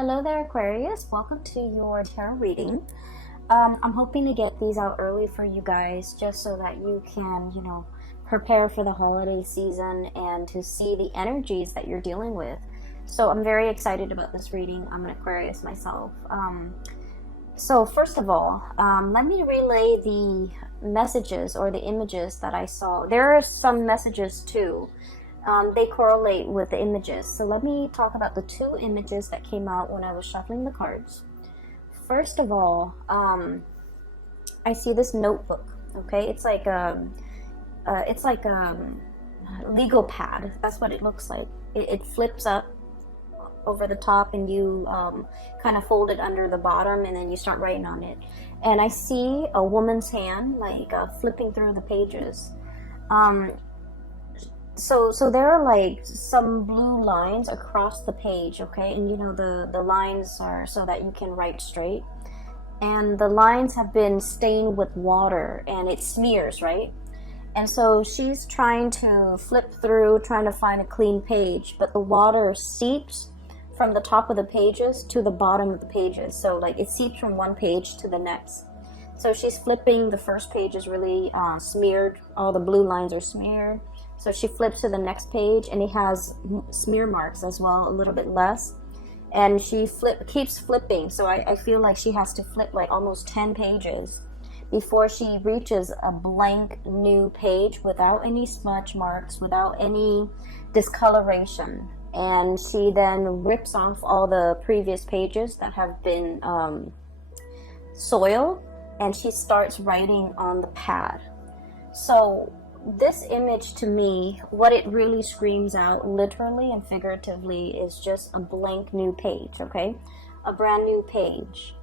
Hello there, Aquarius. Welcome to your tarot reading. I'm hoping to get these out early for you guys just so that you can, prepare for the holiday season and to see the energies that you're dealing with. So I'm very excited about this reading. I'm an Aquarius myself. So first of all, let me relay the messages or the images that I saw. There are some messages too. They correlate with the images. So let me talk about the two images that came out when I was shuffling the cards. First of all, I see this notebook. Okay, it's like a legal pad. That's what it looks like. It flips up over the top, and you kind of fold it under the bottom, and then you start writing on it. And I see a woman's hand like flipping through the pages. So there are like some blue lines across the page, okay? And the lines are so that you can write straight. And the lines have been stained with water and it smears, right? And so she's trying to flip through, trying to find a clean page, but the water seeps from the top of the pages to the bottom of the pages. So like it seeps from one page to the next. So she's flipping, the first page is really smeared, all the blue lines are smeared. So she flips to the next page and it has smear marks as well, a little bit less. And she keeps flipping. So I feel like she has to flip like almost 10 pages before she reaches a blank new page without any smudge marks, without any discoloration. And she then rips off all the previous pages that have been soiled, and she starts writing on the pad. So this image, to me, what it really screams out literally and figuratively is just a blank new page, okay? A brand new page.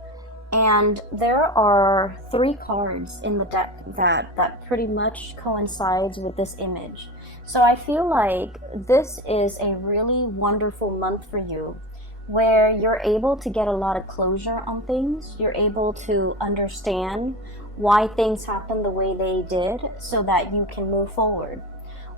And there are 3 cards in the deck that pretty much coincides with this image. So I feel like this is a really wonderful month for you, where you're able to get a lot of closure on things. You're able to understand why things happen the way they did so that you can move forward.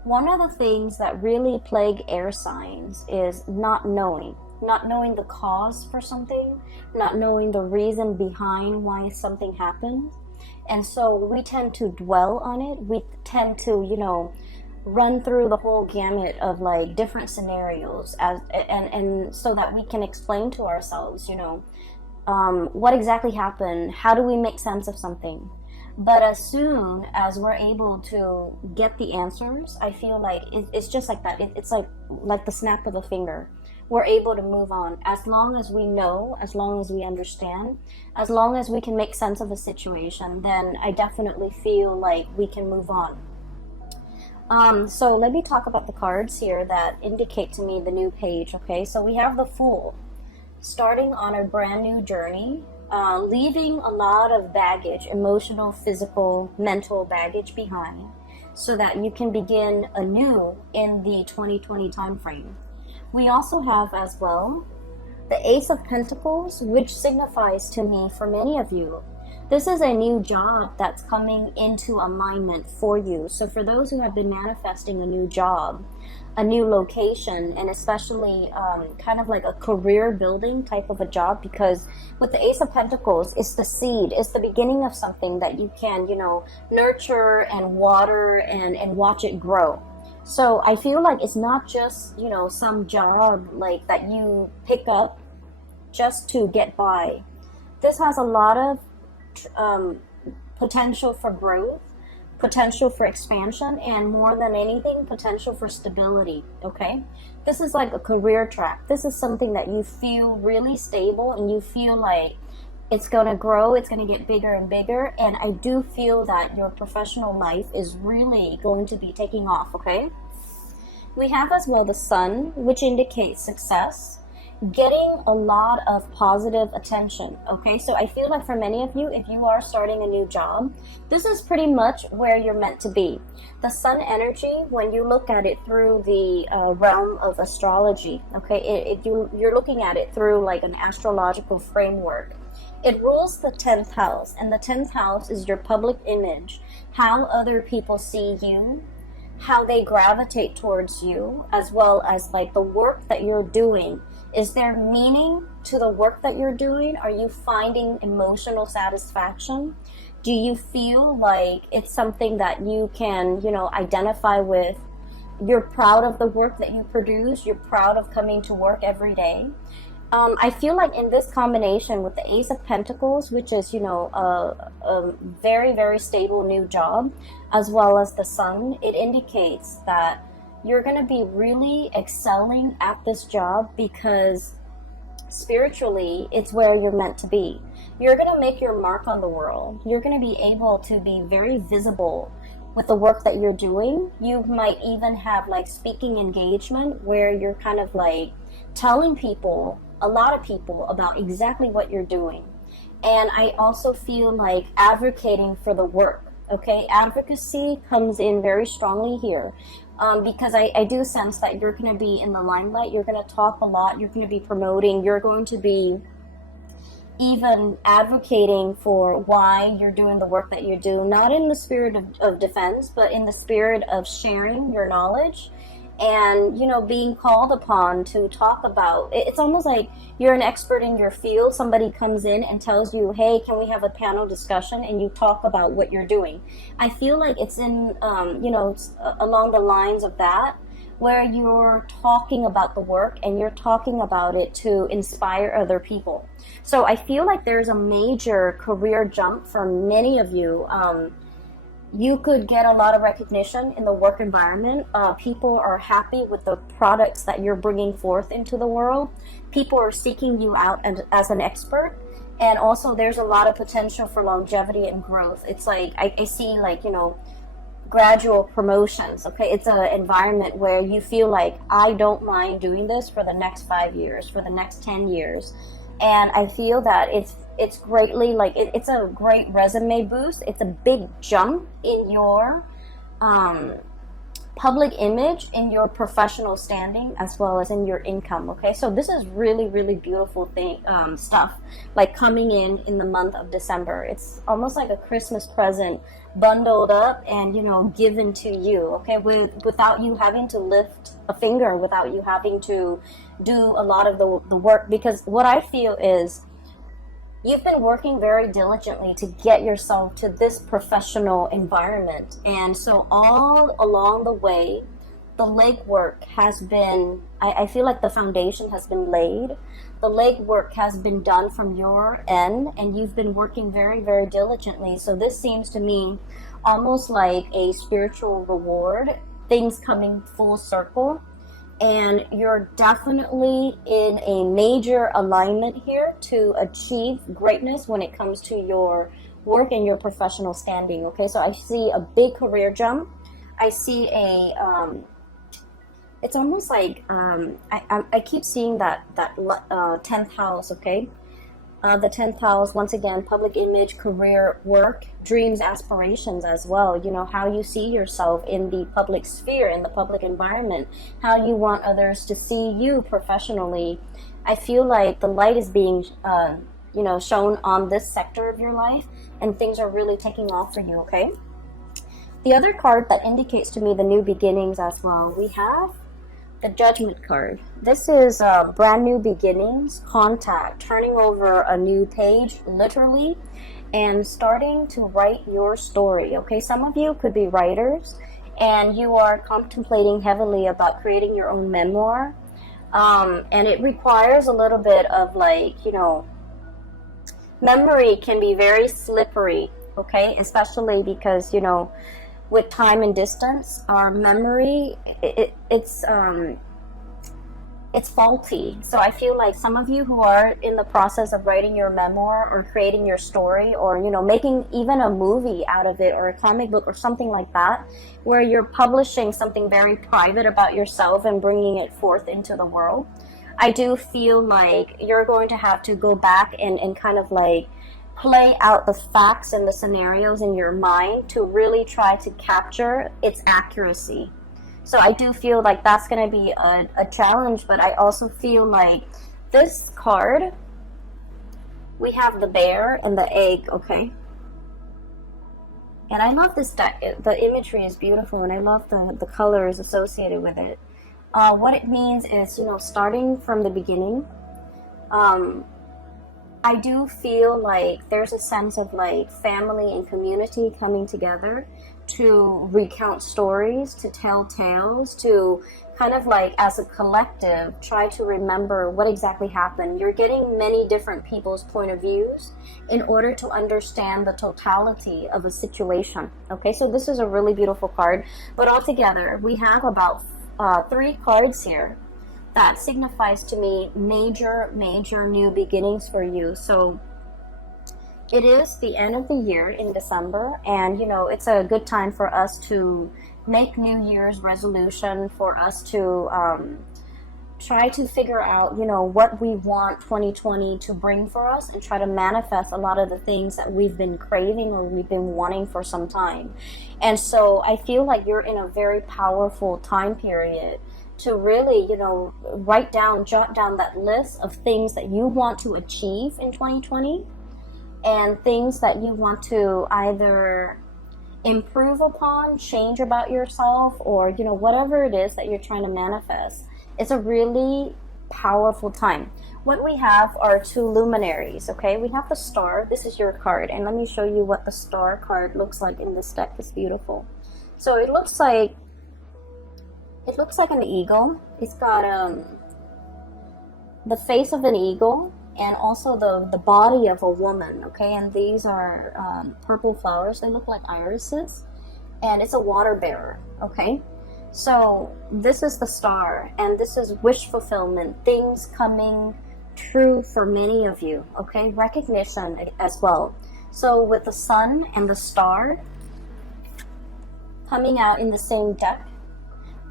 One of the things that really plague air signs is not knowing the cause for something, not knowing the reason behind why something happened. And so we tend to dwell on it. We tend to, run through the whole gamut of like different scenarios and so that we can explain to ourselves, what exactly happened, how do we make sense of something. But as soon as we're able to get the answers, I feel like it's just like that. It's like the snap of a finger. We're able to move on as long as we know, as long as we understand, as long as we can make sense of a situation. Then I definitely feel like we can move on. So let me talk about the cards here that indicate to me the new page. Okay, so we have the Fool, starting on a brand new journey, leaving a lot of baggage, emotional, physical, mental baggage behind, so that you can begin anew in the 2020 time frame. We also have as well the Ace of Pentacles, which signifies to me, for many of you, this is a new job that's coming into alignment for you. So for those who have been manifesting a new job, a new location, and especially kind of like a career building type of a job, because with the Ace of Pentacles, it's the seed, it's the beginning of something that you can, nurture and water and watch it grow. So I feel like it's not just, some job like that you pick up just to get by. This has a lot of potential for growth, potential for expansion, and more than anything, potential for stability. Okay, this is like a career track. This is something that you feel really stable, and you feel like it's going to grow, it's going to get bigger and bigger. And I do feel that your professional life is really going to be taking off. Okay, we have as well the Sun, which indicates success, getting a lot of positive attention. Okay, so I feel like for many of you, if you are starting a new job, this is pretty much where you're meant to be. The Sun energy, when you look at it through the realm of astrology, okay, you're looking at it through like an astrological framework. It rules the 10th house, and the 10th house is your public image, how other people see you, how they gravitate towards you, as well as like the work that you're doing Is there meaning to the work that you're doing? Are you finding emotional satisfaction? Do you feel like it's something that you can, identify with? You're proud of the work that you produce. You're proud of coming to work every day. I feel like in this combination with the Ace of Pentacles, which is, a very, very stable new job, as well as the Sun, it indicates that you're going to be really excelling at this job because spiritually, it's where you're meant to be. You're going to make your mark on the world. You're going to be able to be very visible with the work that you're doing. You might even have like speaking engagement where you're kind of like telling people, a lot of people, about exactly what you're doing. And I also feel like advocating for the work. Okay, advocacy comes in very strongly here. Because I do sense that you're going to be in the limelight. You're going to talk a lot. You're going to be promoting. You're going to be even advocating for why you're doing the work that you do, not in the spirit of defense, but in the spirit of sharing your knowledge and, being called upon to talk about. It's almost like you're an expert in your field. Somebody comes in and tells you, hey, can we have a panel discussion? And you talk about what you're doing. I feel like it's in, along the lines of that, where you're talking about the work and you're talking about it to inspire other people. So I feel like there's a major career jump for many of you. You could get a lot of recognition in the work environment. People are happy with the products that you're bringing forth into the world. People are seeking you out as an expert. And also there's a lot of potential for longevity and growth. It's like, I see like, gradual promotions. Okay, it's an environment where you feel like, I don't mind doing this for the next 5 years, for the next 10 years. And I feel that it's greatly like it's a great resume boost. It's a big jump in your public image, in your professional standing, as well as in your income. Okay, so this is really, really beautiful stuff like coming in the month of December. It's almost like a Christmas present bundled up and given to you. Okay, without you having to lift a finger, without you having to do a lot of the work. Because what I feel is you've been working very diligently to get yourself to this professional environment. And so all along the way, the legwork has been, I feel like the foundation has been laid. The legwork has been done from your end, and you've been working very, very diligently. So this seems to me almost like a spiritual reward, things coming full circle. And you're definitely in a major alignment here to achieve greatness when it comes to your work and your professional standing. Okay, so I see a big career jump. I see it's almost like I keep seeing that 10th house. Okay, the 10th house, once again, public image, career, work, dreams, aspirations as well. How you see yourself in the public sphere, in the public environment, how you want others to see you professionally. I feel like the light is being, shown on this sector of your life, and things are really taking off for you, okay? The other card that indicates to me the new beginnings as well, we have the Judgment card. This is brand new beginnings, contact, turning over a new page, literally, and starting to write your story. Okay, some of you could be writers, and you are contemplating heavily about creating your own memoir. And it requires a little bit of memory can be very slippery, okay, especially because, with time and distance, our memory, it's faulty. So I feel like some of you who are in the process of writing your memoir or creating your story, or making even a movie out of it, or a comic book or something like that, where you're publishing something very private about yourself and bringing it forth into the world, I do feel like you're going to have to go back and kind of like play out the facts and the scenarios in your mind to really try to capture its accuracy. So I do feel like that's going to be a challenge, but I also feel like this card, we have the bear and the egg, okay? And I love this deck. The imagery is beautiful, and I love the colors associated with it. What it means is, starting from the beginning. Um, I do feel like there's a sense of like family and community coming together to recount stories, to tell tales, to kind of like as a collective try to remember what exactly happened. You're getting many different people's point of views in order to understand the totality of a situation. Okay, so this is a really beautiful card, but altogether we have about three cards here that signifies to me major new beginnings for you. So it is the end of the year in December, and it's a good time for us to make New Year's resolution, for us to try to figure out what we want 2020 to bring for us, and try to manifest a lot of the things that we've been craving or we've been wanting for some time. And so I feel like you're in a very powerful time period to really, jot down that list of things that you want to achieve in 2020, and things that you want to either improve upon, change about yourself, or, whatever it is that you're trying to manifest. It's a really powerful time. What we have are two luminaries, okay? We have the star. This is your card, and let me show you what the star card looks like in this deck. It's beautiful. So it looks like an eagle. It's got the face of an eagle, and also the body of a woman, okay? And these are purple flowers. They look like irises, and it's a water bearer, okay? So this is the star, and this is wish fulfillment, things coming true for many of you, okay? Recognition as well. So with the sun and the star coming out in the same deck,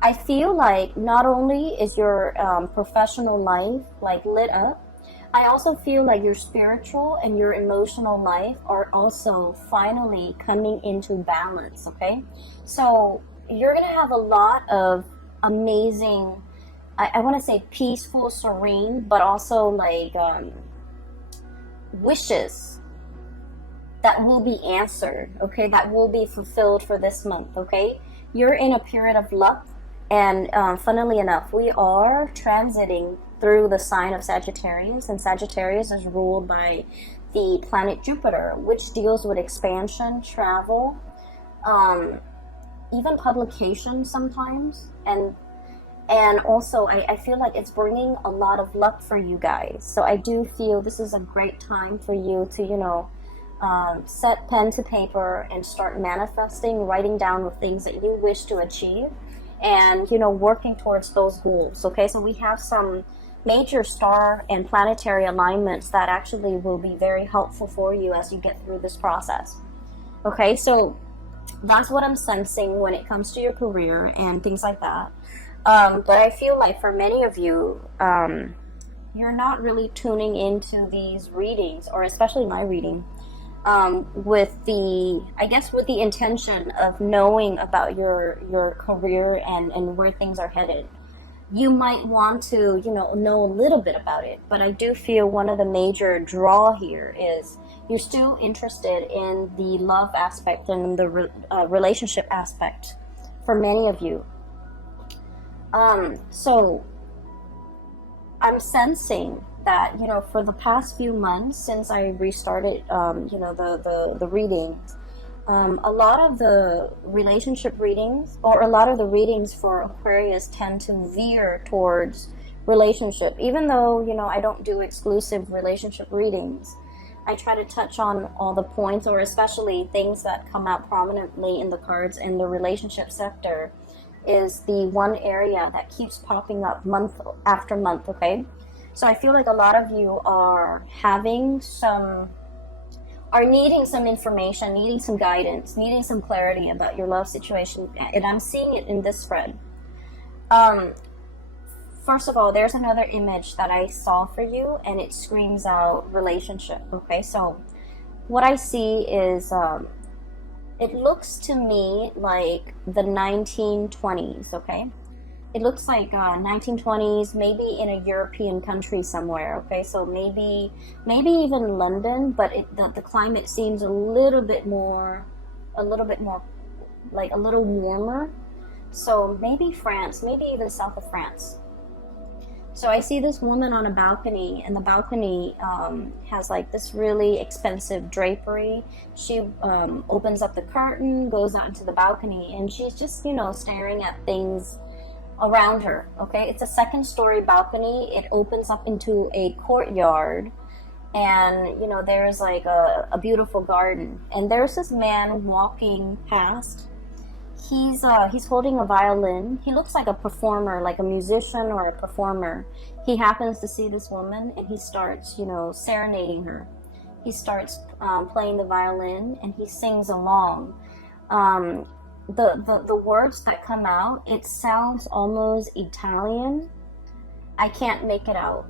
I feel like not only is your professional life like lit up, I also feel like your spiritual and your emotional life are also finally coming into balance, okay? So you're going to have a lot of amazing, I want to say peaceful, serene, but also like wishes that will be answered, okay? That will be fulfilled for this month, okay? You're in a period of luck. And funnily enough, we are transiting through the sign of Sagittarius, and Sagittarius is ruled by the planet Jupiter, which deals with expansion, travel, even publication sometimes, and also I feel like it's bringing a lot of luck for you guys. So I do feel this is a great time for you to set pen to paper and start manifesting, writing down the things that you wish to achieve, and working towards those goals. Okay, so we have some major star and planetary alignments that actually will be very helpful for you as you get through this process. Okay, so that's what I'm sensing when it comes to your career and things like that. But I feel like for many of you, you're not really tuning into these readings, or especially my reading, with the intention of knowing about your career and where things are headed. You might want to, know a little bit about it, but I do feel one of the major draw here is you're still interested in the love aspect and the relationship aspect for many of you. So I'm sensing that, for the past few months since I restarted, the readings, a lot of the relationship readings, or a lot of the readings for Aquarius, tend to veer towards relationship. Even though, I don't do exclusive relationship readings, I try to touch on all the points, or especially things that come out prominently in the cards in the relationship sector is the one area that keeps popping up month after month, okay? So I feel like a lot of you are needing some information, needing some guidance, needing some clarity about your love situation, and I'm seeing it in this spread. First of all, there's another image that I saw for you, and it screams out relationship, okay? So what I see is, it looks to me like the 1920s, okay? It looks like 1920s, maybe in a European country somewhere, okay? So maybe even London, but the climate seems a little bit more, like a little warmer. So maybe France, maybe even south of France. So I see this woman on a balcony, and the balcony has like this really expensive drapery. She opens up the curtain, goes out into the balcony, and she's just, you know, staring at things around her. Okay, it's a second-story balcony. It opens up into a courtyard, and you know, there's like a beautiful garden. And there's this man walking past. He's holding a violin. He looks like a performer, like a musician or a performer. He happens to see this woman, and he starts, you know, serenading her. He starts playing the violin, and he sings along. The words that come out, it sounds almost Italian. I can't make it out.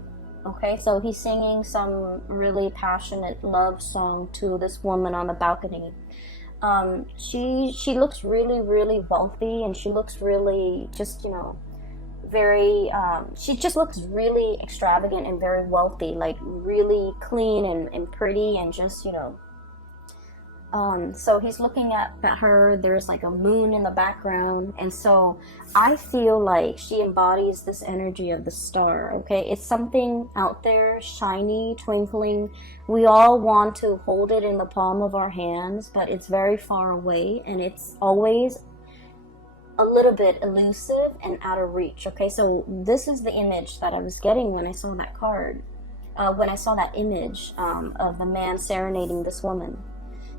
Okay, so he's singing some really passionate love song to this woman on the balcony. She looks really, really wealthy, and she looks really just, you know, very, she just looks really extravagant and very wealthy, like really clean and pretty, and just, you know, so he's looking at her. There's like a moon in the background, and so I feel like she embodies this energy of the star. Okay, it's something out there, shiny, twinkling. We all want to hold it in the palm of our hands, but it's very far away, and it's always a little bit elusive and out of reach. Okay, so this is the image that I was getting when I saw that card, when I saw that image of the man serenading this woman.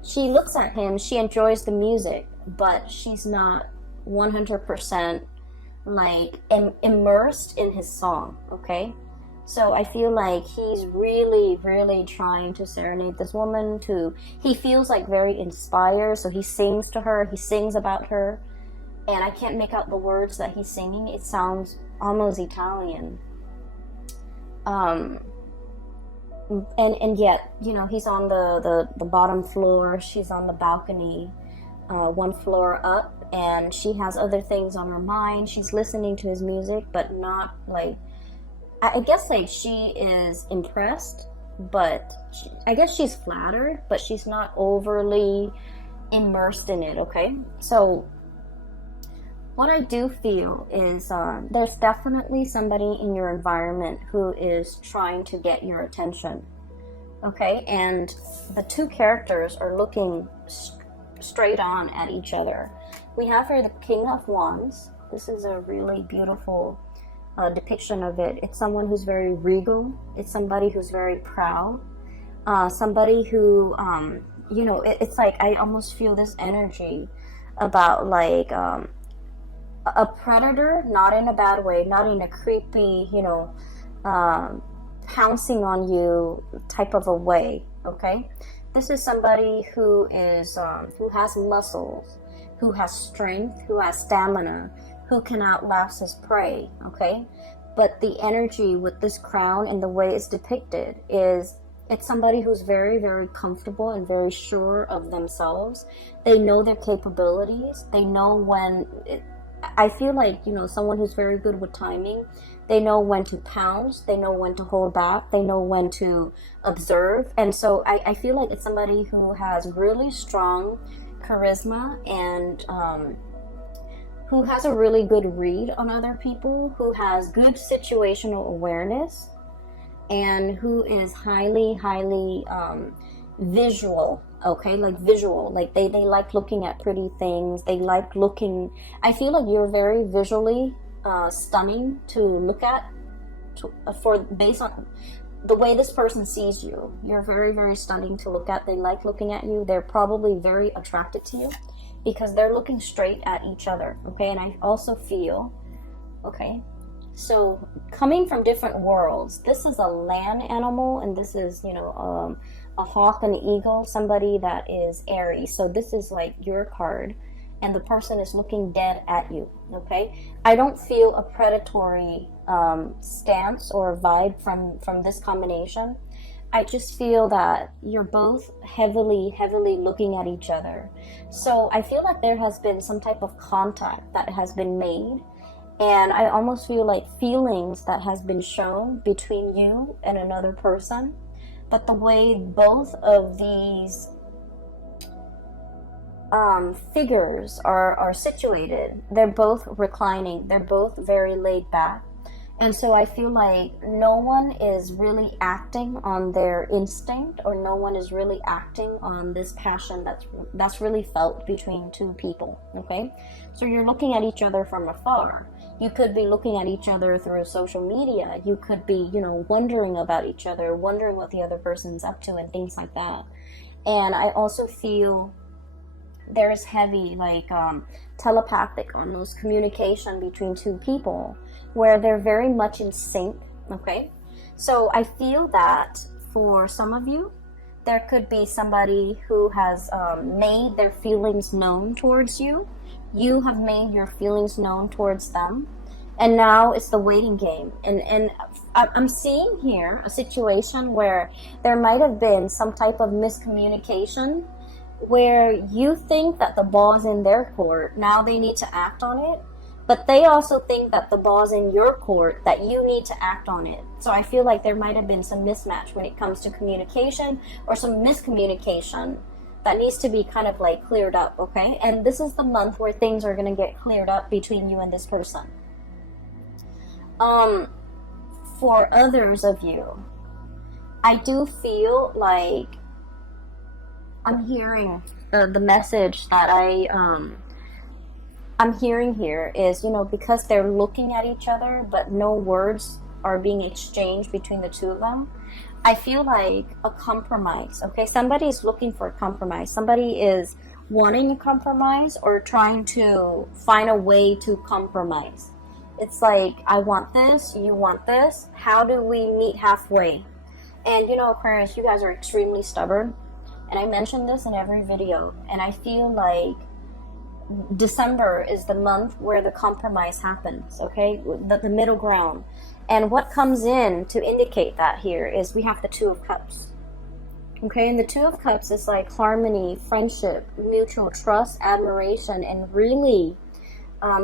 She looks at him, she enjoys the music, but she's not 100% like immersed in his song. Okay, so I feel like he's really, really trying to serenade this woman. He feels like very inspired, so he sings to her, he sings about her, and I can't make out the words that he's singing. It sounds almost Italian. And yet, you know, he's on the bottom floor, she's on the balcony, one floor up, and she has other things on her mind. She's listening to his music, but not like, I guess like she is impressed, but I guess she's flattered, but she's not overly immersed in it. Okay, so what I do feel is there's definitely somebody in your environment who is trying to get your attention. Okay, and the two characters are looking straight on at each other. We have here the King of Wands. This is a really beautiful depiction of it. It's someone who's very regal. It's somebody who's very proud. Somebody who, you know, it's like I almost feel this energy about like a predator, not in a bad way, not in a creepy, you know, pouncing on you type of a way. Okay, this is somebody who is who has muscles, who has strength, who has stamina, who can outlast his prey. Okay, but the energy with this crown and the way it's depicted is it's somebody who's very, very comfortable and very sure of themselves. They know their capabilities. They know when I feel like, you know, someone who's very good with timing. They know when to pounce. They know when to hold back. They know when to observe. And so I feel like it's somebody who has really strong charisma and who has a really good read on other people, who has good situational awareness, and who is highly, highly visual. Okay, like visual, like they like looking at pretty things. They like looking, I feel like you're very visually stunning to look at, based on the way this person sees you. You're very, very stunning to look at. They like looking at you. They're probably very attracted to you because they're looking straight at each other. Okay, and I also feel, okay, so coming from different worlds, this is a land animal, and this is, you know, a hawk and an eagle, somebody that is Aries. So this is like your card, and the person is looking dead at you. Okay, I don't feel a predatory stance or vibe from this combination. I just feel that you're both heavily looking at each other. So I feel like there has been some type of contact that has been made, and I almost feel like feelings that has been shown between you and another person. But the way both of these figures are situated. They're both reclining. They're both very laid back. And so I feel like no one is really acting on their instinct, or no one is really acting on this passion that's really felt between two people, okay? So you're looking at each other from afar. You could be looking at each other through social media. You could be, wondering about each other, wondering what the other person's up to and things like that. And I also feel there's heavy, telepathic, almost communication between two people where they're very much in sync, okay? So I feel that for some of you, there could be somebody who has made their feelings known towards you. You have made your feelings known towards them. And now it's the waiting game. And I'm seeing here a situation where there might have been some type of miscommunication where you think that the ball's in their court. Now they need to act on it. But they also think that the ball's in your court, that you need to act on it. So I feel like there might have been some mismatch when it comes to communication, or some miscommunication that needs to be kind of cleared up, okay? And this is the month where things are going to get cleared up between you and this person. For others of you, I do feel like I'm hearing the message that I'm hearing here is, because they're looking at each other, but no words are being exchanged between the two of them. I feel like a compromise, okay? Somebody is looking for a compromise. Somebody is wanting a compromise, or trying to find a way to compromise. It's like, I want this, you want this. How do we meet halfway? And Aquarius, you guys are extremely stubborn. And I mention this in every video. And I feel like December is the month where the compromise happens, okay? The middle ground. And what comes in to indicate that here is we have the Two of Cups. Okay, and the Two of Cups is like harmony, friendship, mutual trust, admiration, and really,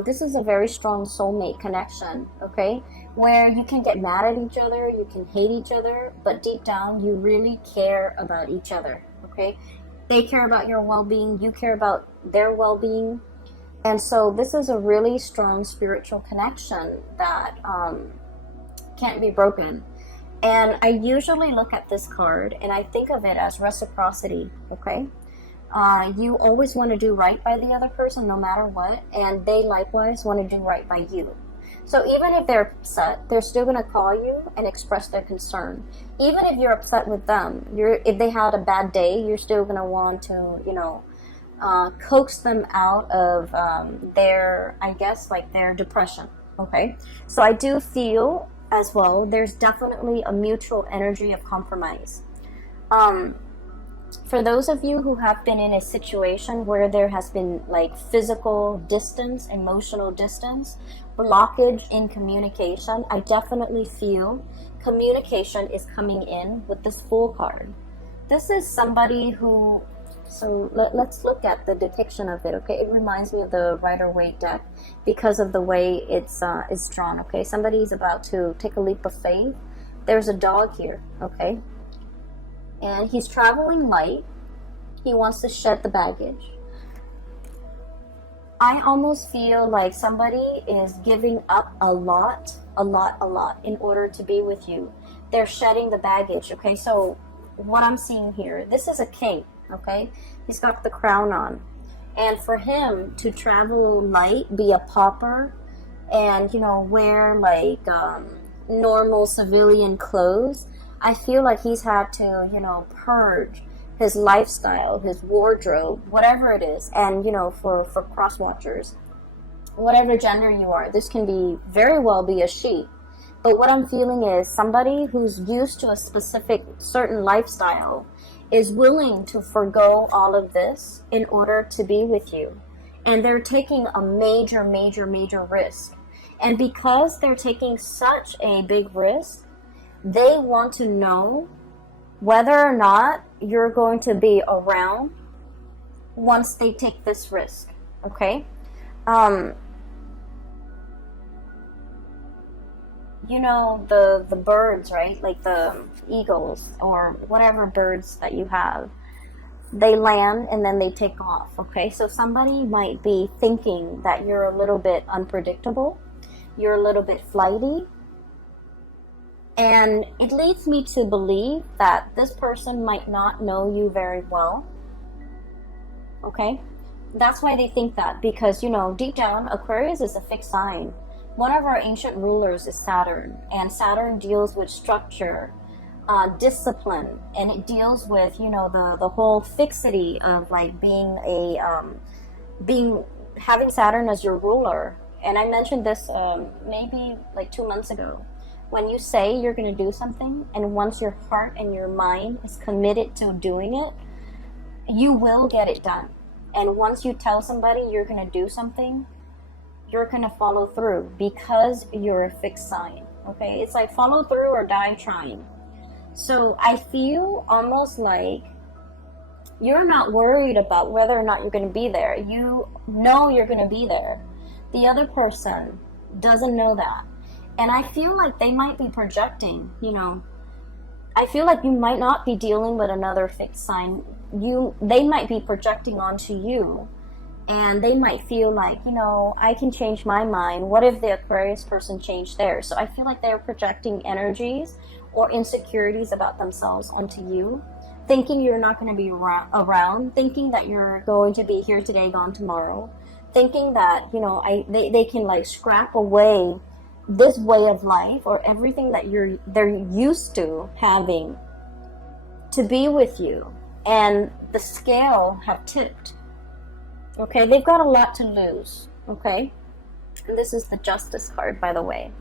this is a very strong soulmate connection, okay? Where you can get mad at each other, you can hate each other, but deep down, you really care about each other, okay? They care about your well-being, you care about their well-being. And so this is a really strong spiritual connection that can't be broken. And I usually look at this card and I think of it as reciprocity, okay? You always want to do right by the other person no matter what, and they likewise want to do right by you. So even if they're upset, they're still going to call you and express their concern. Even if you're upset with them, if they had a bad day, you're still going to want to, coax them out of their depression, okay? So I do feel as well, there's definitely a mutual energy of compromise. For those of you who have been in a situation where there has been physical distance, emotional distance, blockage in communication, I definitely feel communication is coming in with this Fool card. This is somebody who, so let's look at the depiction of it, okay? It reminds me of the Rider-Waite deck because of the way it's drawn, okay? Somebody's about to take a leap of faith. There's a dog here, okay? And he's traveling light. He wants to shed the baggage. I almost feel like somebody is giving up a lot in order to be with you. They're shedding the baggage, okay? So what I'm seeing here, this is a king, okay? He's got the crown on. And for him to travel light, be a pauper, and, wear normal civilian clothes, I feel like he's had to, purge his lifestyle, his wardrobe, whatever it is. And, for cross watchers, whatever gender you are, this can be very well be a she. But what I'm feeling is somebody who's used to a specific certain lifestyle is willing to forgo all of this in order to be with you. And they're taking a major risk. And because they're taking such a big risk, they want to know whether or not you're going to be around once they take this risk, okay? The birds, right? Like the eagles or whatever birds that you have, they land and then they take off. Okay, so somebody might be thinking that you're a little bit unpredictable, you're a little bit flighty, and it leads me to believe that this person might not know you very well. Okay, that's why they think that, because, you know, deep down, Aquarius is a fixed sign. One of our ancient rulers is Saturn, and Saturn deals with structure, discipline, and it deals with, you know, the whole fixity of like having Saturn as your ruler. And I mentioned this maybe like 2 months ago. When you say you're going to do something, and once your heart and your mind is committed to doing it, you will get it done. And once you tell somebody you're going to do something, you're going to follow through, because you're a fixed sign. Okay, it's like follow through or die trying. So I feel almost like you're not worried about whether or not you're going to be there. You know you're going to be there. The other person doesn't know that. And I feel like they might be projecting, you know. I feel like you might not be dealing with another fixed sign. They might be projecting onto you, and they might feel like, you know, I can change my mind. What if the Aquarius person changed theirs? So I feel like they're projecting energies or insecurities about themselves onto you, thinking you're not going to be around, thinking that you're going to be here today, gone tomorrow, thinking that, you know, they can like scrap away this way of life or everything that they're used to having to be with you. And the scale have tipped. Okay, they've got a lot to lose. Okay, and this is the Justice card, by the way.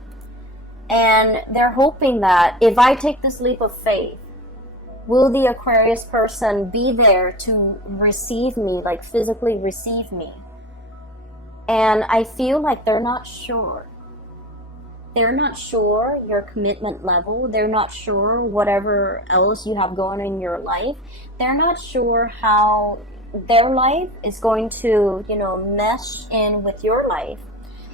And they're hoping that if I take this leap of faith, will the Aquarius person be there to receive me, like physically receive me? And I feel like they're not sure. They're not sure your commitment level. They're not sure whatever else you have going in your life. They're not sure how their life is going to, you know, mesh in with your life.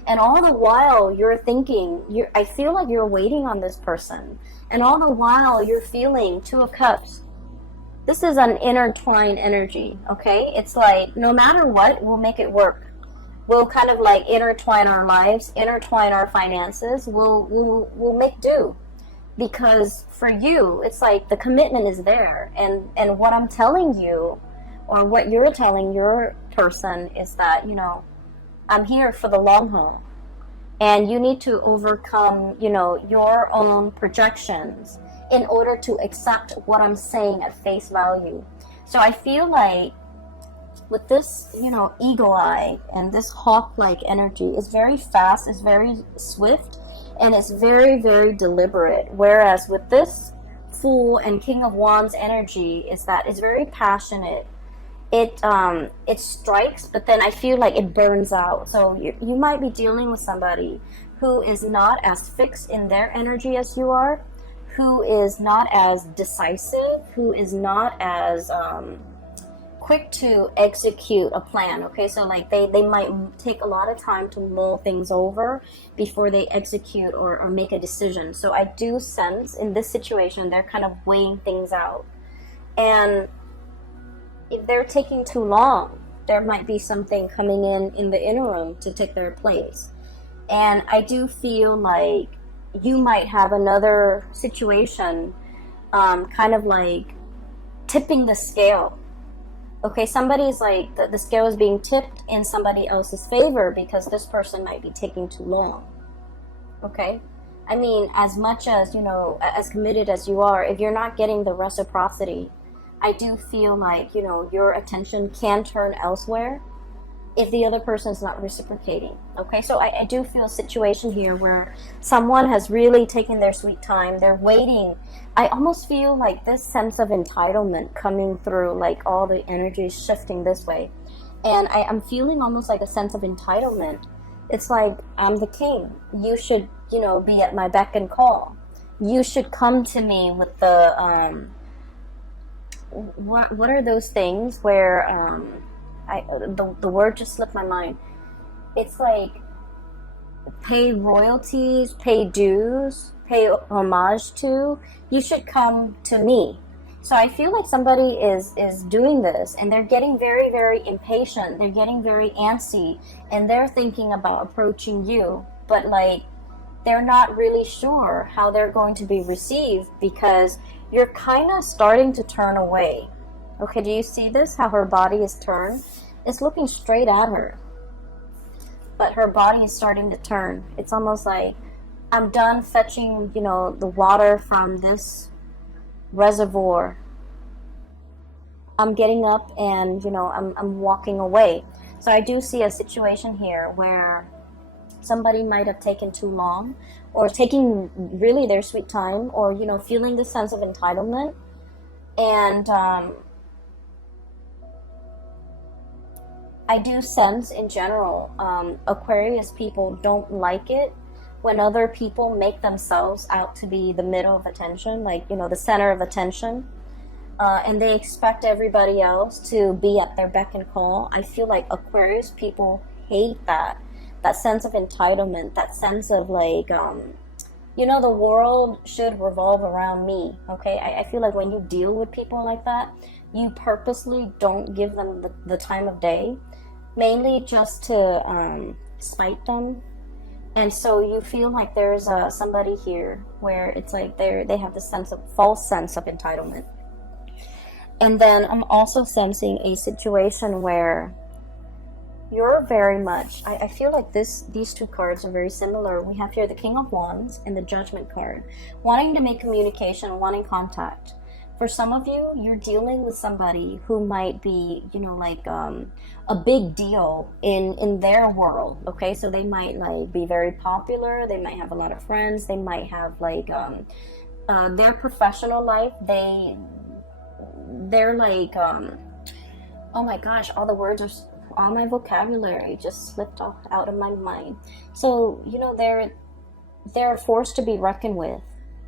And all the while you're thinking, I feel like you're waiting on this person. And all the while you're feeling Two of Cups. This is an intertwined energy, okay? It's like no matter what, we'll make it work. We'll kind of like intertwine our lives, intertwine our finances. We'll make do, because for you, it's like the commitment is there, and what I'm telling you, or what you're telling your person, is that, you know, I'm here for the long haul, and you need to overcome, you know, your own projections in order to accept what I'm saying at face value. So I feel like with this, you know, eagle eye and this hawk-like energy is very fast, is very swift, and it's very, very deliberate. Whereas with this Fool and King of Wands energy is that it's very passionate. It strikes, but then I feel like it burns out. So you might be dealing with somebody who is not as fixed in their energy as you are, who is not as decisive, who is not as quick to execute a plan. Okay, so like they might take a lot of time to mull things over before they execute or make a decision. So I do sense in this situation they're kind of weighing things out, and if they're taking too long, there might be something coming in the interim to take their place. And I do feel like you might have another situation kind of like tipping the scale. Okay, somebody's like, the scale is being tipped in somebody else's favor because this person might be taking too long. Okay? I mean, as much as, you know, as committed as you are, if you're not getting the reciprocity, I do feel like, you know, your attention can turn elsewhere if the other person's not reciprocating. Okay, so I do feel a situation here where someone has really taken their sweet time. They're waiting. I almost feel like this sense of entitlement coming through, like all the energy is shifting this way. And I'm feeling almost like a sense of entitlement. It's like, I'm the king. You should, you know, be at my beck and call. You should come to me with the, what are those things where, the word just slipped my mind. It's like pay royalties, pay dues, pay homage to. You should come to me. So I feel like somebody is doing this, and they're getting very, very impatient. They're getting very antsy, and they're thinking about approaching you, but like they're not really sure how they're going to be received, because you're kind of starting to turn away. Okay, do you see this? How her body is turned? It's looking straight at her, but her body is starting to turn. It's almost like, I'm done fetching, you know, the water from this reservoir. I'm getting up and, you know, I'm walking away. So I do see a situation here where somebody might have taken too long, or taking really their sweet time, or, you know, feeling this sense of entitlement. And I do sense in general, Aquarius people don't like it when other people make themselves out to be the middle of attention, like, you know, the center of attention. And they expect everybody else to be at their beck and call. I feel like Aquarius people hate that sense of entitlement, that sense of like, you know, the world should revolve around me, okay? I feel like when you deal with people like that, you purposely don't give them the time of day, mainly just to spite them. And so you feel like there's somebody here where it's like they have this false sense of entitlement. And then I'm also sensing a situation where you're very much, I feel like these two cards are very similar. We have here the King of Wands and the Judgment card. Wanting to make communication, wanting contact. For some of you, you're dealing with somebody who might be, you know, like a big deal in their world, okay? So they might like be very popular, they might have a lot of friends, they might have like their professional life, they're like, oh my gosh, all my vocabulary just slipped out of my mind. So, you know, they're forced to be reckoned with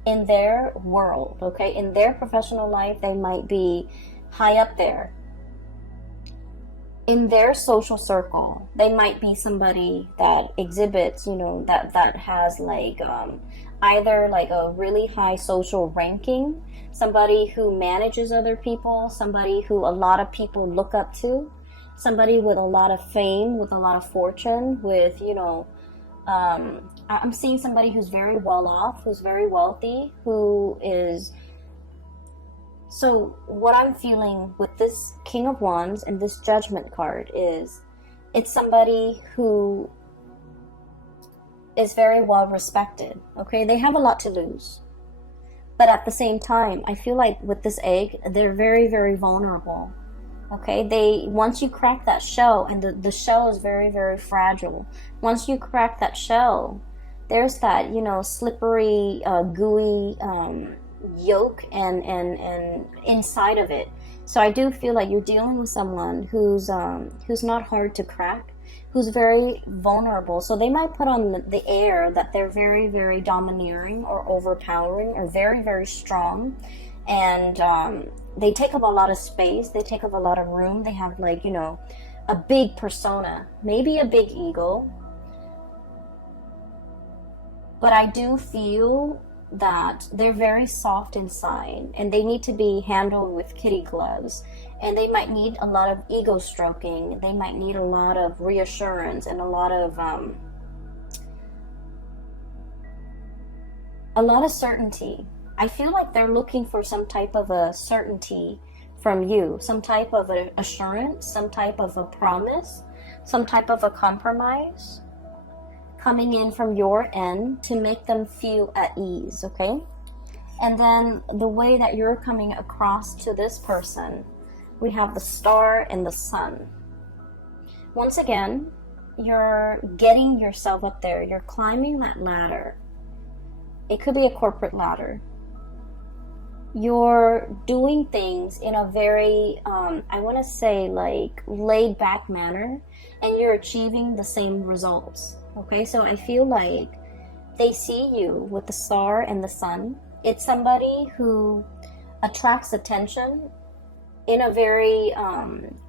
in their world, okay? In their professional life, they might be high up there. In their social circle, they might be somebody that exhibits, you know, that has like either like a really high social ranking, somebody who manages other people, somebody who a lot of people look up to, somebody with a lot of fame, with a lot of fortune, with, you know, I'm seeing somebody who's very well off, who's very wealthy, who is... So what I'm feeling with this King of Wands and this Judgment card is, it's somebody who is very well respected, okay? They have a lot to lose. But at the same time, I feel like with this egg, they're very, very vulnerable, okay? Once you crack that shell, and the shell is very, very fragile. Once you crack that shell, there's that, you know, slippery, gooey yolk and inside of it. So I do feel like you're dealing with someone who's not hard to crack, who's very vulnerable. So they might put on the air that they're very, very domineering or overpowering or very, very strong, and they take up a lot of space, they take up a lot of room, they have, like, you know, a big persona, maybe a big ego. But I do feel that they're very soft inside, and they need to be handled with kitty gloves, and they might need a lot of ego stroking, they might need a lot of reassurance and a lot of certainty. I feel like they're looking for some type of a certainty from you, some type of an assurance, some type of a promise, some type of a compromise coming in from your end to make them feel at ease, okay? And then the way that you're coming across to this person, we have the Star and the Sun. Once again, you're getting yourself up there, you're climbing that ladder. It could be a corporate ladder. You're doing things in a very, I want to say, like, laid back manner, and you're achieving the same results. Okay, so I feel like they see you with the Star and the Sun. It's somebody who attracts attention in a very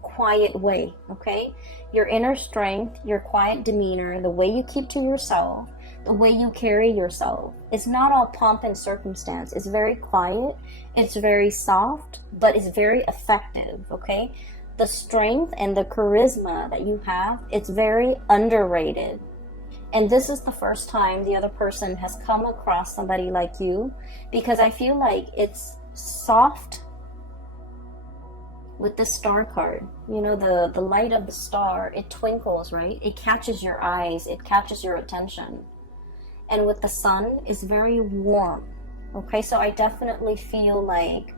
quiet way, okay? Your inner strength, your quiet demeanor, the way you keep to yourself, the way you carry yourself. It's not all pomp and circumstance. It's very quiet, it's very soft, but it's very effective, okay? The strength and the charisma that you have, it's very underrated. And this is the first time the other person has come across somebody like you, because I feel like it's soft with the star card. You know, the light of the star, it twinkles, right? It catches your eyes, it catches your attention. And with the sun, it's very warm. Okay, so I definitely feel like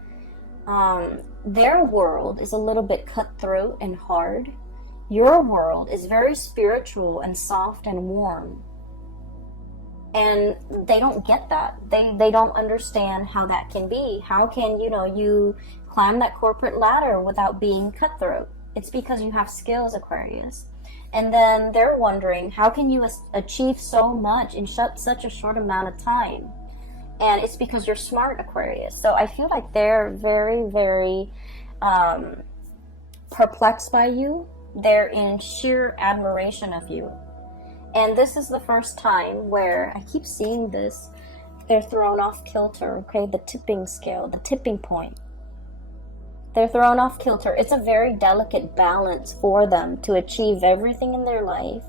their world is a little bit cutthroat and hard. Your world is very spiritual and soft and warm. And they don't get that. They don't understand how that can be. How can, you climb that corporate ladder without being cutthroat? It's because you have skills, Aquarius. And then they're wondering, how can you achieve so much in such a short amount of time? And it's because you're smart, Aquarius. So I feel like they're very, very perplexed by you. They're in sheer admiration of you. And this is the first time where I keep seeing this. They're thrown off kilter, okay? The tipping scale, the tipping point. They're thrown off kilter. It's a very delicate balance for them to achieve everything in their life.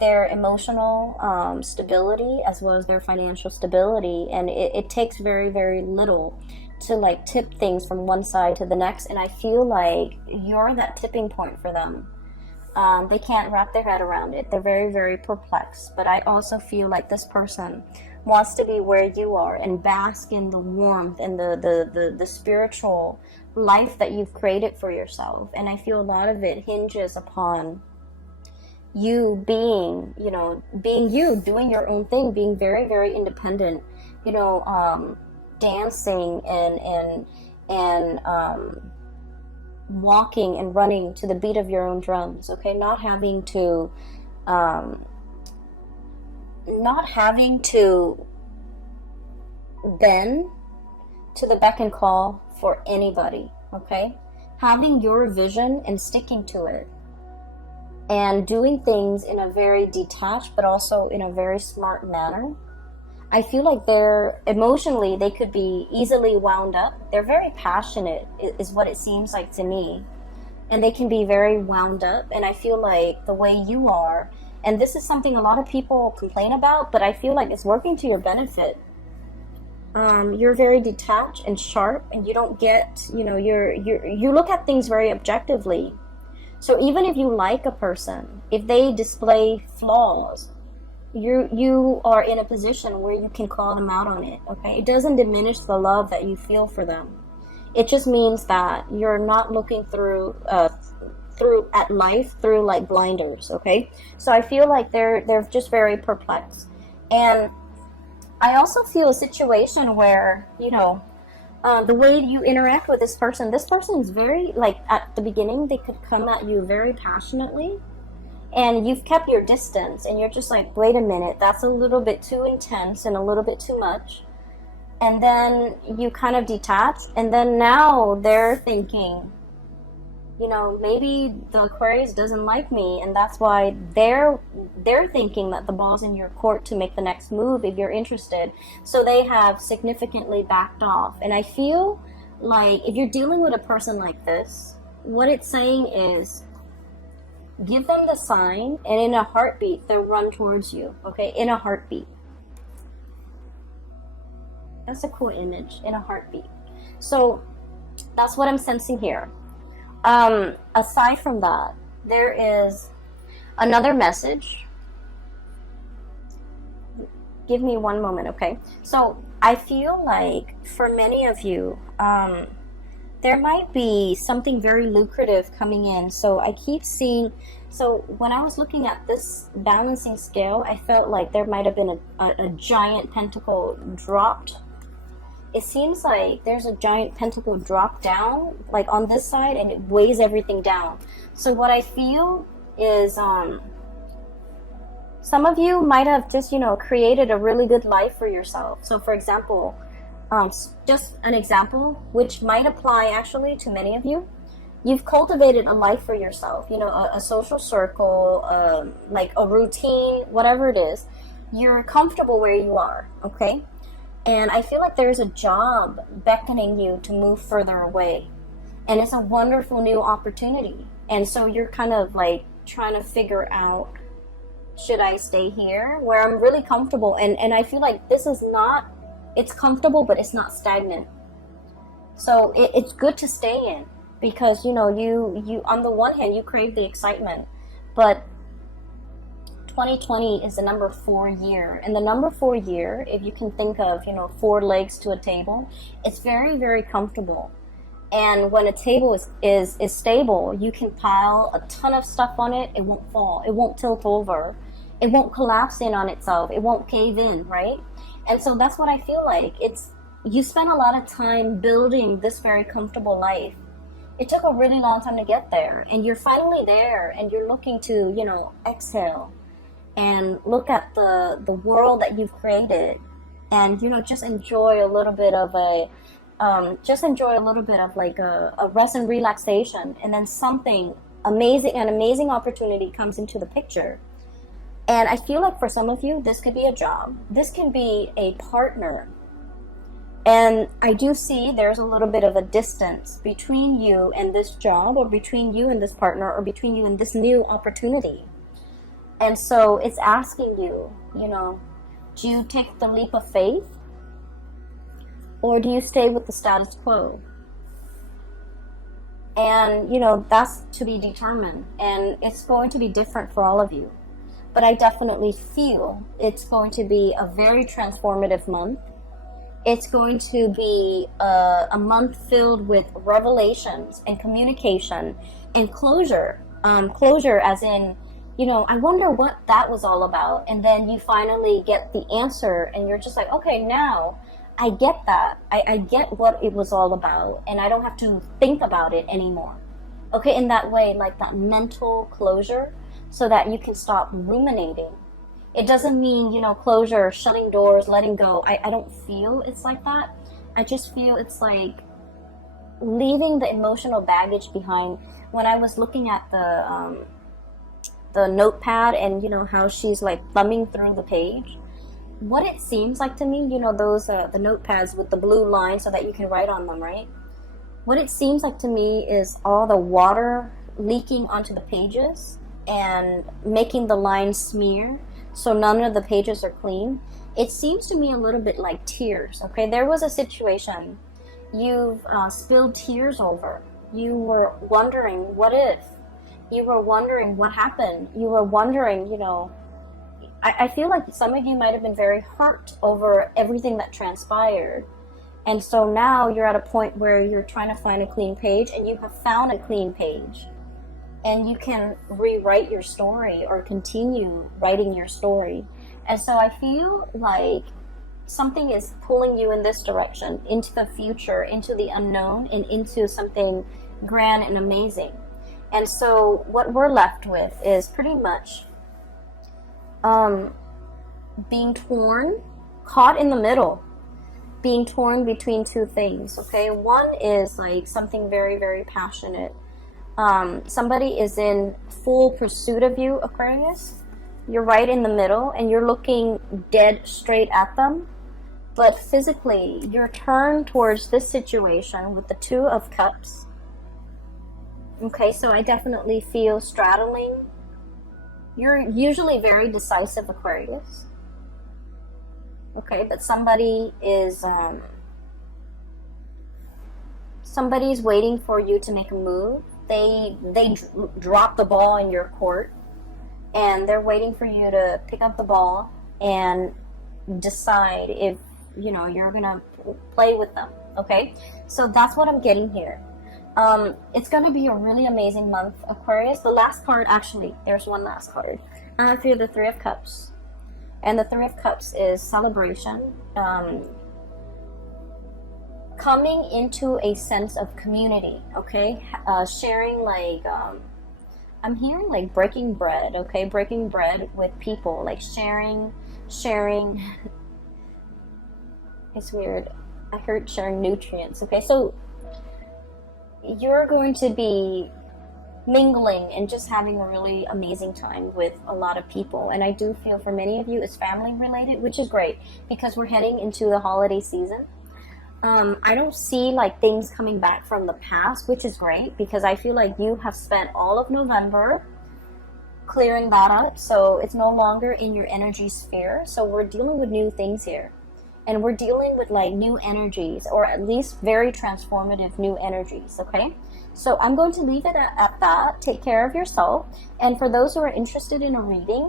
Their emotional stability as well as their financial stability. And it takes very, very little to like tip things from one side to the next. And I feel like you're that tipping point for them. They can't wrap their head around it. They're very, very perplexed. But I also feel like this person wants to be where you are and bask in the warmth and the spiritual life that you've created for yourself. And I feel a lot of it hinges upon you being you, doing your own thing, being very, very independent, dancing and walking and running to the beat of your own drums, okay? Not having to bend to the beck and call for anybody, okay? Having your vision and sticking to it and doing things in a very detached but also in a very smart manner. I feel like they're emotionally, they could be easily wound up. They're very passionate is what it seems like to me. And they can be very wound up. And I feel like the way you are, and this is something a lot of people complain about, but I feel like it's working to your benefit. You're very detached and sharp, and you don't get, you look at things very objectively. So even if you like a person, if they display flaws, you are in a position where you can call them out on it, okay? It doesn't diminish the love that you feel for them. It just means that you're not looking through at life through like blinders, okay? So I feel like they're just very perplexed. And I also feel a situation where, the way you interact with this person is very, like, at the beginning, they could come at you very passionately, and you've kept your distance, and you're just like, wait a minute, that's a little bit too intense and a little bit too much. And then you kind of detach, and then now they're thinking, maybe the Aquarius doesn't like me, and that's why they're thinking that the ball's in your court to make the next move if you're interested. So they have significantly backed off. And I feel like if you're dealing with a person like this, what it's saying is give them the sign, and in a heartbeat they'll run towards you, okay? In a heartbeat. That's a cool image, in a heartbeat. So that's what I'm sensing here. Aside from that, there is another message. Give me one moment, okay? So I feel like for many of you, there might be something very lucrative coming in. So I keep seeing, so when I was looking at this balancing scale, I felt like there might have been a giant pentacle dropped. It seems like there's a giant pentacle drop down, like on this side, and it weighs everything down. So what I feel is some of you might have just, created a really good life for yourself. So for example, just an example, which might apply actually to many of you. You've cultivated a life for yourself, a social circle, like a routine, whatever it is. you're comfortable where you are, okay? And I feel like there's a job beckoning you to move further away. And it's a wonderful new opportunity. And so you're kind of like trying to figure out, should I stay here where I'm really comfortable? And I feel like this is not, it's comfortable, but it's not stagnant. So it's good to stay in, because, you know, you on the one hand, you crave the excitement, but 2020 is the number 4 year. And the number 4 year, if you can think of, you know, 4 legs to a table, it's very, very comfortable. And when a table is stable, you can pile a ton of stuff on it. It won't fall. It won't tilt over. It won't collapse in on itself. It won't cave in, right? And so that's what I feel like. You spend a lot of time building this very comfortable life. It took a really long time to get there, and you're finally there, and you're looking to, you know, exhale and look at the world that you've created, and, you know, just enjoy a little bit of like a rest and relaxation. And then something amazing, an amazing opportunity comes into the picture. And I feel like for some of you, this could be a job. This can be a partner. And I do see there's a little bit of a distance between you and this job, or between you and this partner, or between you and this new opportunity. And so it's asking you, you know, do you take the leap of faith, or do you stay with the status quo? And, you know, that's to be determined. And it's going to be different for all of you. But I definitely feel it's going to be a very transformative month. It's going to be a month filled with revelations and communication and closure. Closure as in, you know, I wonder what that was all about. And then you finally get the answer, and you're just like, okay, now I get that. I get what it was all about, and I don't have to think about it anymore. Okay, in that way, like that mental closure, so that you can stop ruminating. It doesn't mean, you know, closure, shutting doors, letting go. I don't feel it's like that. I just feel it's like leaving the emotional baggage behind. When I was looking at the notepad, and, you know, how she's like thumbing through the page, what it seems like to me, you know, those the notepads with the blue line so that you can write on them, right? What it seems like to me is all the water leaking onto the pages and making the lines smear, so none of the pages are clean. It seems to me a little bit like tears. Okay, there was a situation you've spilled tears over. You were wondering, what if? You were wondering what happened. You were wondering, you know, I feel like some of you might have been very hurt over everything that transpired. And so now you're at a point where you're trying to find a clean page, and you have found a clean page. And you can rewrite your story, or continue writing your story. And so I feel like something is pulling you in this direction, into the future, into the unknown, and into something grand and amazing. And so what we're left with is pretty much being torn, caught in the middle, being torn between two things. Okay, one is like something very, very passionate. Somebody is in full pursuit of you, Aquarius. You're right in the middle, and you're looking dead straight at them. But physically, you're turned towards this situation with the Two of Cups. Okay, so I definitely feel straddling. You're usually very decisive, Aquarius. Okay, but somebody is somebody's waiting for you to make a move. They drop the ball in your court, and they're waiting for you to pick up the ball and decide if, you know, you're gonna play with them. Okay, so that's what I'm getting here. It's going to be a really amazing month, Aquarius. The last card, actually, there's one last card. I feel the Three of Cups. And the Three of Cups is celebration. Coming into a sense of community, okay? Sharing, like, I'm hearing, like, breaking bread, okay? Breaking bread with people, like sharing. It's weird. I heard sharing nutrients, okay? So you're going to be mingling and just having a really amazing time with a lot of people. And I do feel for many of you it's family related, which is great because we're heading into the holiday season. I don't see like things coming back from the past, which is great because I feel like you have spent all of November clearing that up, so it's no longer in your energy sphere. So we're dealing with new things here, and we're dealing with like new energies, or at least very transformative new energies. Okay, so I'm going to leave it at that. Take care of yourself, and for those who are interested in a reading,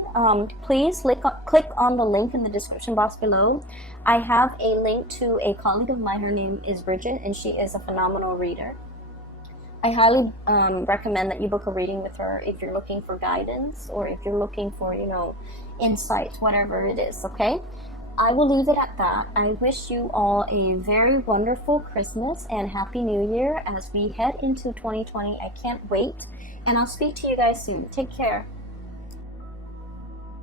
please click on the link in the description box below. I have a link to a colleague of mine. Her name is Bridget, and she is a phenomenal reader. I highly recommend that you book a reading with her if you're looking for guidance, or if you're looking for, you know, insight, whatever it is. Okay, I will leave it at that. I wish you all a very wonderful Christmas and Happy New Year as we head into 2020. I can't wait, and I'll speak to you guys soon. Take care.